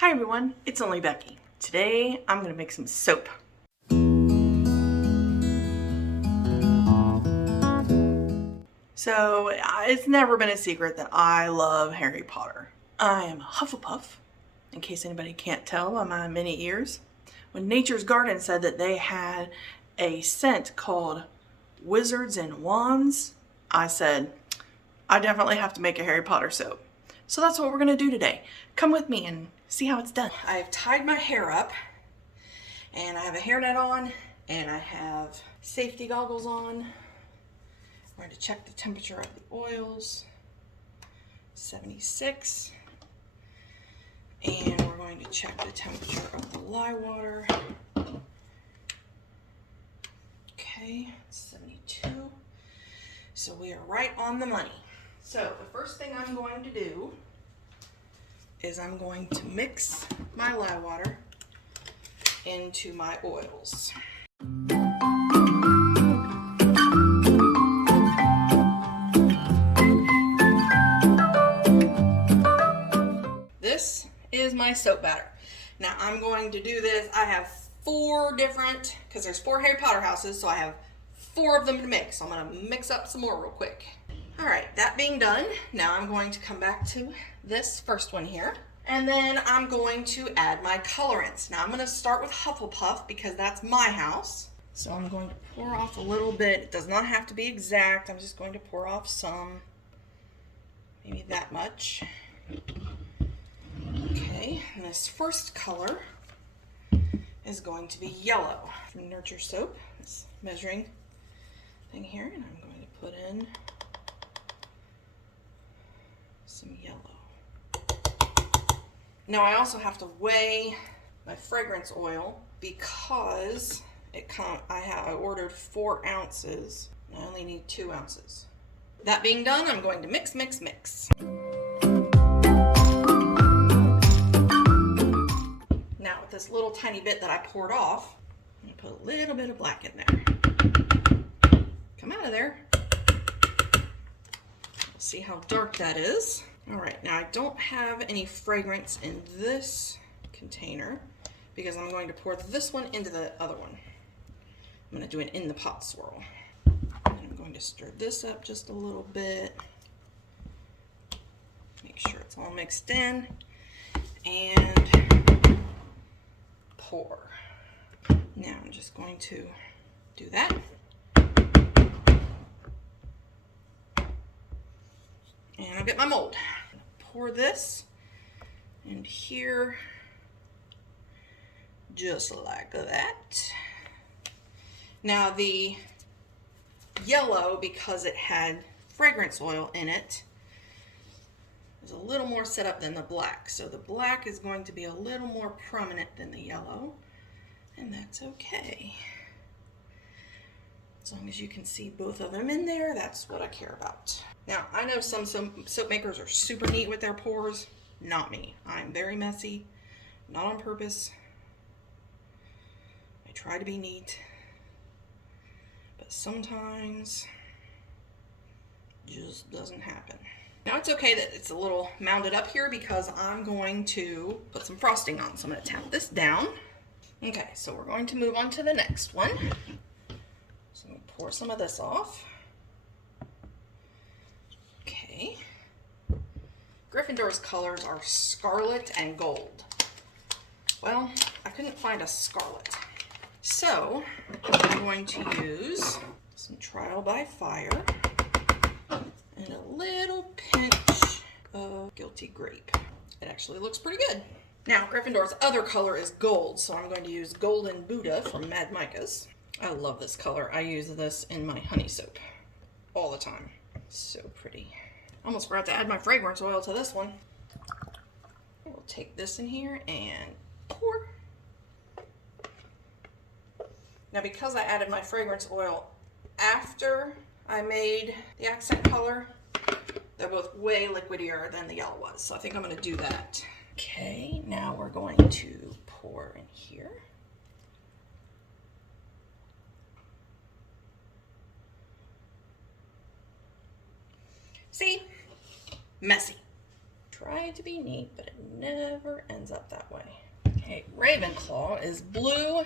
Hi everyone, it's only Becky. Today I'm going to make some soap. So it's never been a secret that I love Harry Potter. I am a Hufflepuff, in case anybody can't tell on my mini ears. When Nature's Garden said that they had a scent called Wizards and Wands, I said, I definitely have to make a Harry Potter soap. So that's what we're going to do today. Come with me and see how it's done. I've tied my hair up and I have a hairnet on and I have safety goggles on. We're going to check the temperature of the oils, 76. And we're going to check the temperature of the lye water. Okay, 72. So we are right on the money. So the first thing I'm going to do is I'm going to mix my lye water into my oils. This is my soap batter. Now I'm going to do this. I have 4 different, because there's 4 Harry Potter houses, so I have 4 of them to mix. So I'm going to mix up some more real quick. All right, that being done, now I'm going to come back to this first one here. And then I'm going to add my colorants. Now I'm going to start with Hufflepuff because that's my house. So I'm going to pour off a little bit. It does not have to be exact. I'm just going to pour off some, maybe that much. Okay, and this first color is going to be yellow from Nurture Soap. This measuring thing here, and I'm going to put in some yellow. Now I also have to weigh my fragrance oil because I ordered 4 ounces and I only need 2 ounces. That being done, I'm going to mix, mix, mix. Now with this little tiny bit that I poured off, I'm going to put a little bit of black in there. Come out of there. See how dark that is. All right, now I don't have any fragrance in this container because I'm going to pour this one into the other one. I'm going to do it in the pot swirl. And I'm going to stir this up just a little bit. Make sure it's all mixed in. And pour. Now I'm just going to do that. And I'll get my mold. Pour this in here, just like that. Now the yellow, because it had fragrance oil in it, is a little more set up than the black. So the black is going to be a little more prominent than the yellow, and that's okay. As long as you can see both of them in there, that's what I care about. Now, I know some soap makers are super neat with their pours. Not me. I'm very messy, not on purpose. I try to be neat, but sometimes it just doesn't happen. Now, it's okay that it's a little mounded up here because I'm going to put some frosting on. So I'm going to tap this down. Okay, so we're going to move on to the next one. So I'm going to pour some of this off. Okay. Gryffindor's colors are scarlet and gold. Well, I couldn't find a scarlet. So I'm going to use some Trial by Fire and a little pinch of Guilty Grape. It actually looks pretty good. Now, Gryffindor's other color is gold, so I'm going to use Golden Buddha from Mad Micah's. I love this color. I use this in my honey soap all the time. So pretty. I almost forgot to add my fragrance oil to this one. We'll take this in here and pour. Now, because I added my fragrance oil after I made the accent color, they're both way liquidier than the yellow was. So I think I'm going to do that. Okay, now we're going to pour in here. See? Messy. Try to be neat, but it never ends up that way. my Ravenclaw is blue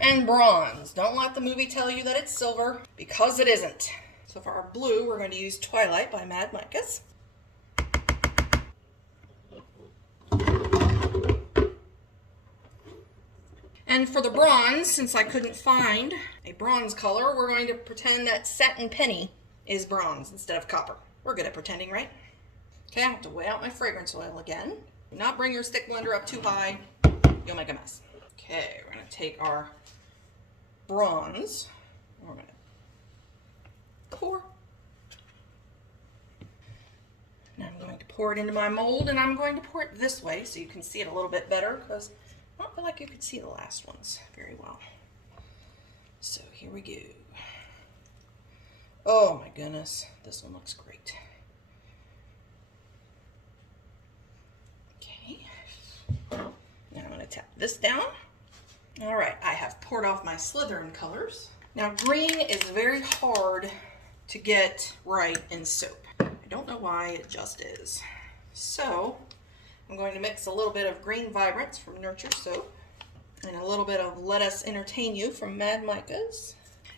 and bronze. Don't let the movie tell you that it's silver, because it isn't. So for our blue, we're going to use Twilight by Mad Micahs. And for the bronze, since I couldn't find a bronze color, we're going to pretend that Satin Penny is bronze instead of copper. We're good at pretending, right? Okay, I have to weigh out my fragrance oil again. Do not bring your stick blender up too high. You'll make a mess. Okay, we're going to take our bronze. We're going to pour. Now I'm going to pour it into my mold, and I'm going to pour it this way so you can see it a little bit better, because I don't feel like you could see the last ones very well. So here we go. Oh my goodness, this one looks great. Okay, now I'm going to tap this down. All right, I have poured off my Slytherin colors. Now green is very hard to get right in soap. I don't know why, it just is. So I'm going to mix a little bit of Green Vibrance from Nurture Soap and a little bit of Let Us Entertain You from Mad Micahs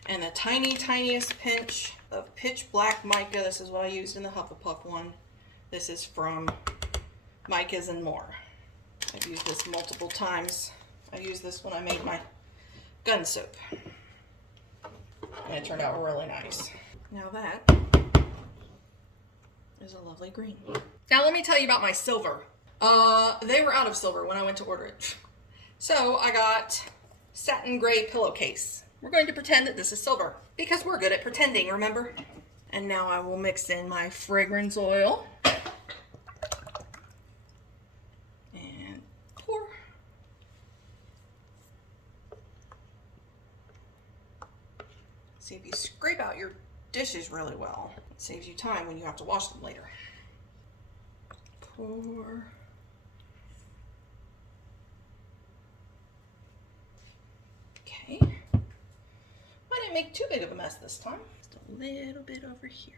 and the tiniest pinch of Pitch Black Mica. This is what I used in the Hufflepuff one. This is from Micahs and More. I've used this multiple times. I used this when I made my gun soap, and it turned out really nice. Now that is a lovely green. Now let me tell you about my silver. They were out of silver when I went to order it. So I got satin gray pillowcase. We're going to pretend that this is silver because we're good at pretending, remember? And now I will mix in my fragrance oil. And pour. See, if you scrape out your dishes really well, it saves you time when you have to wash them later. Pour. Okay. I didn't make too big of a mess this time. Just a little bit over here.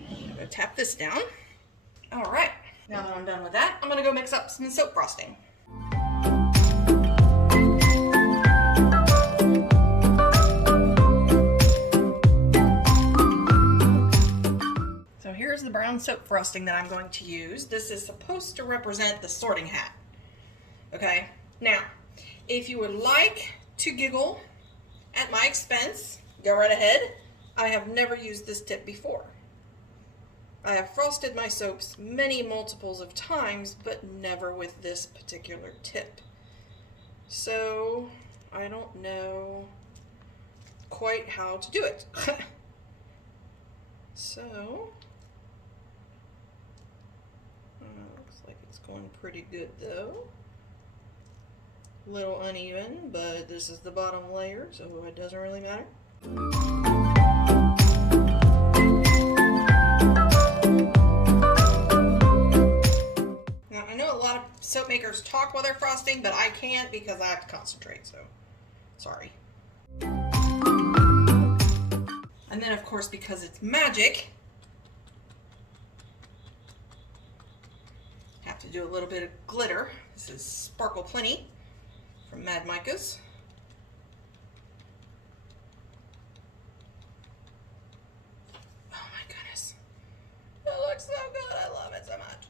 I'm gonna tap this down. All right. Now that I'm done with that, I'm gonna go mix up some soap frosting. So here's the brown soap frosting that I'm going to use. This is supposed to represent the Sorting Hat. Okay, now, if you would like to giggle at my expense, go right ahead. I have never used this tip before. I have frosted my soaps many multiples of times, but never with this particular tip. So, I don't know quite how to do it. So, looks like it's going pretty good though. A little uneven, but this is the bottom layer, so it doesn't really matter. Now, I know a lot of soap makers talk while they're frosting, but I can't because I have to concentrate, so sorry. And then, of course, because it's magic, have to do a little bit of glitter. This is Sparkle Plenty from Mad Micahs. Oh my goodness. It looks so good. I love it so much.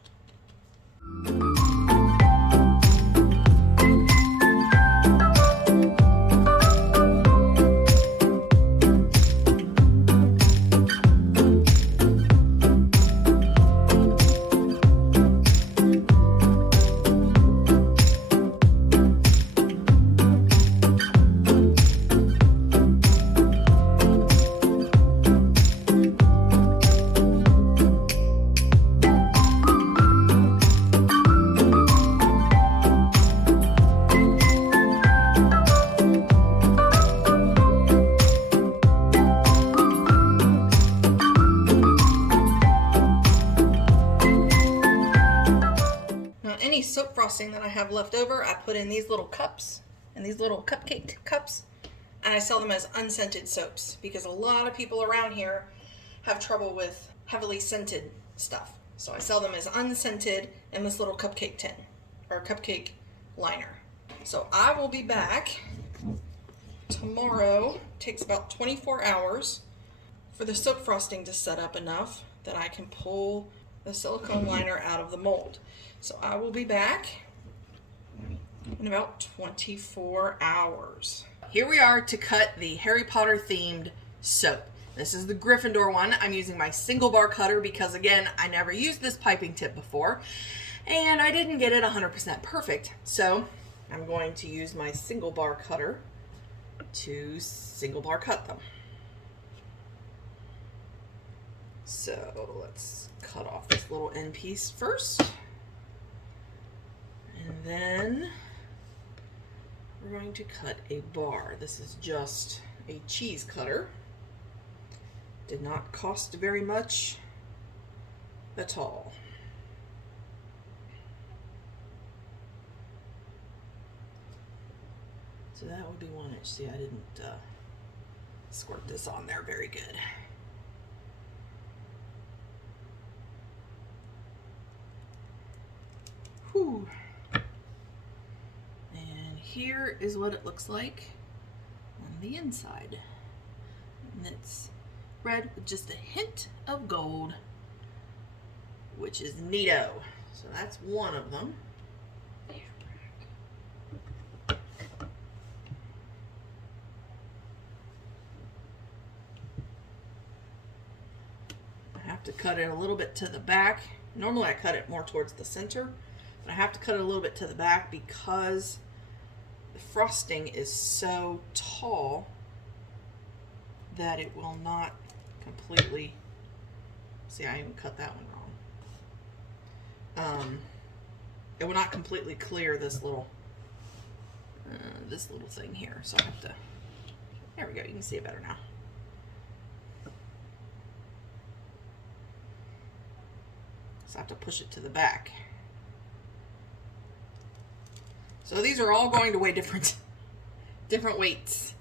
Any soap frosting that I have left over, I put in these little cups and these little cupcake cups, and I sell them as unscented soaps because a lot of people around here have trouble with heavily scented stuff. So I sell them as unscented in this little cupcake tin or cupcake liner. So I will be back tomorrow. It takes about 24 hours for the soap frosting to set up enough that I can pull the silicone liner out of the mold. So I will be back in about 24 hours. Here we are to cut the Harry Potter themed soap. This is the Gryffindor one. I'm using my single bar cutter because, again, I never used this piping tip before and I didn't get it 100% perfect. So I'm going to use my single bar cutter to single bar cut them. So let's cut off this little end piece first. And then we're going to cut a bar. This is just a cheese cutter. Did not cost very much at all. So that would be 1 inch. See, I didn't squirt this on there very good. Whew. And here is what it looks like on the inside. And it's red with just a hint of gold, which is neato. So that's one of them. I have to cut it a little bit to the back. Normally I cut it more towards the center, but I have to cut it a little bit to the back because the frosting is so tall that it will not completely, see, I even cut that one wrong. It will not completely clear this little thing here. So I have to, there we go, you can see it better now. So I have to push it to the back. So these are all going to weigh different weights.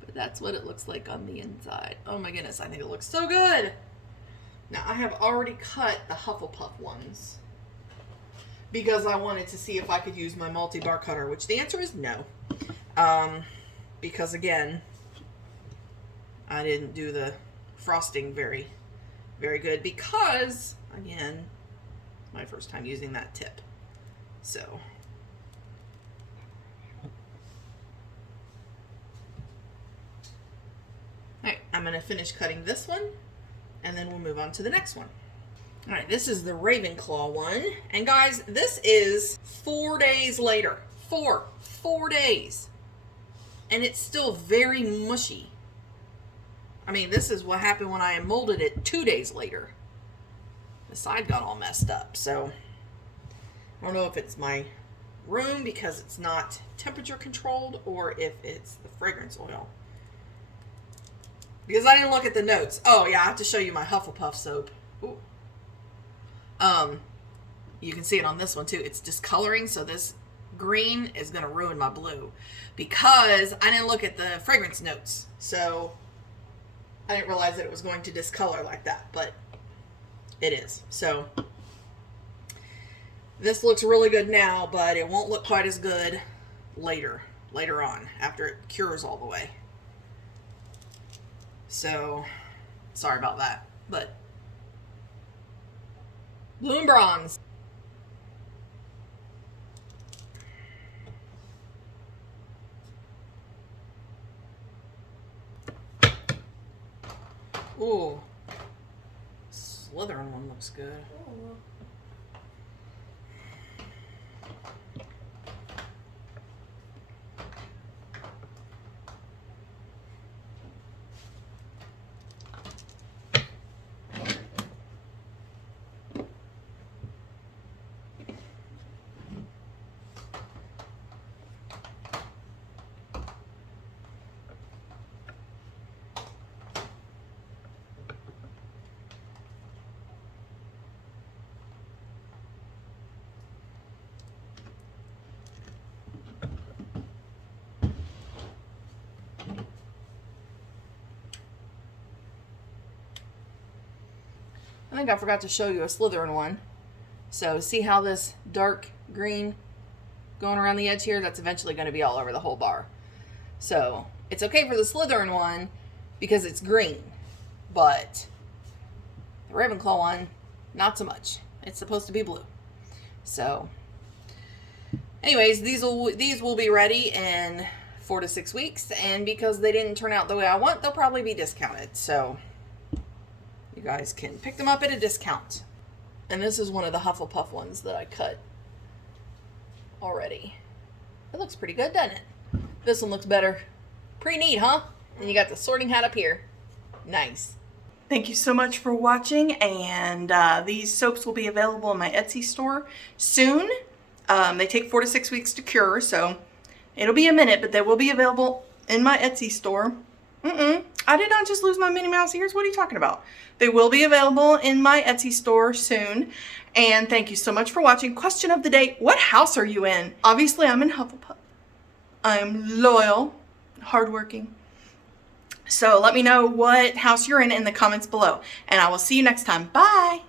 But that's what it looks like on the inside. Oh my goodness, I think it looks so good. Now I have already cut the Hufflepuff ones because I wanted to see if I could use my multi-bar cutter, which the answer is no. Because again, I didn't do the frosting very good because, again, my first time using that tip. So alright, I'm going to finish cutting this one and then we'll move on to the next one. Alright, this is the Ravenclaw one. And guys, this is 4 days later. 4 days. And it's still very mushy. I mean, this is what happened when I molded it 2 days later. The side got all messed up. So I don't know if it's my room because it's not temperature controlled or if it's the fragrance oil. Because I didn't look at the notes. Oh yeah, I have to show you my Hufflepuff soap. Ooh. You can see it on this one too. It's discoloring, so this green is going to ruin my blue because I didn't look at the fragrance notes. So I didn't realize that it was going to discolor like that, but it is. So this looks really good now, but it won't look quite as good later on after it cures all the way. So sorry about that, but blue and bronze. Ooh, Slytherin one looks good. Ooh. think I forgot to show you a Slytherin one. So see how this dark green going around the edge here? That's eventually going to be all over the whole bar. So it's okay for the Slytherin one because it's green, but the Ravenclaw one, not so much. It's supposed to be blue. So anyways, these will be ready in 4 to 6 weeks, and because they didn't turn out the way I want, they'll probably be discounted. So you guys can pick them up at a discount. And this is one of the Hufflepuff ones that I cut already. It looks pretty good, doesn't it? This one looks better. Pretty neat, huh? And you got the sorting hat up here. Nice. Thank you so much for watching, and these soaps will be available in my Etsy store soon. They take 4 to 6 weeks to cure, so it'll be a minute, but they will be available in my Etsy store. I did not just lose my Minnie Mouse ears. What are you talking about? They will be available in my Etsy store soon. And thank you so much for watching. Question of the day, what house are you in? Obviously, I'm in Hufflepuff. I'm loyal, hardworking. So let me know what house you're in the comments below. And I will see you next time. Bye!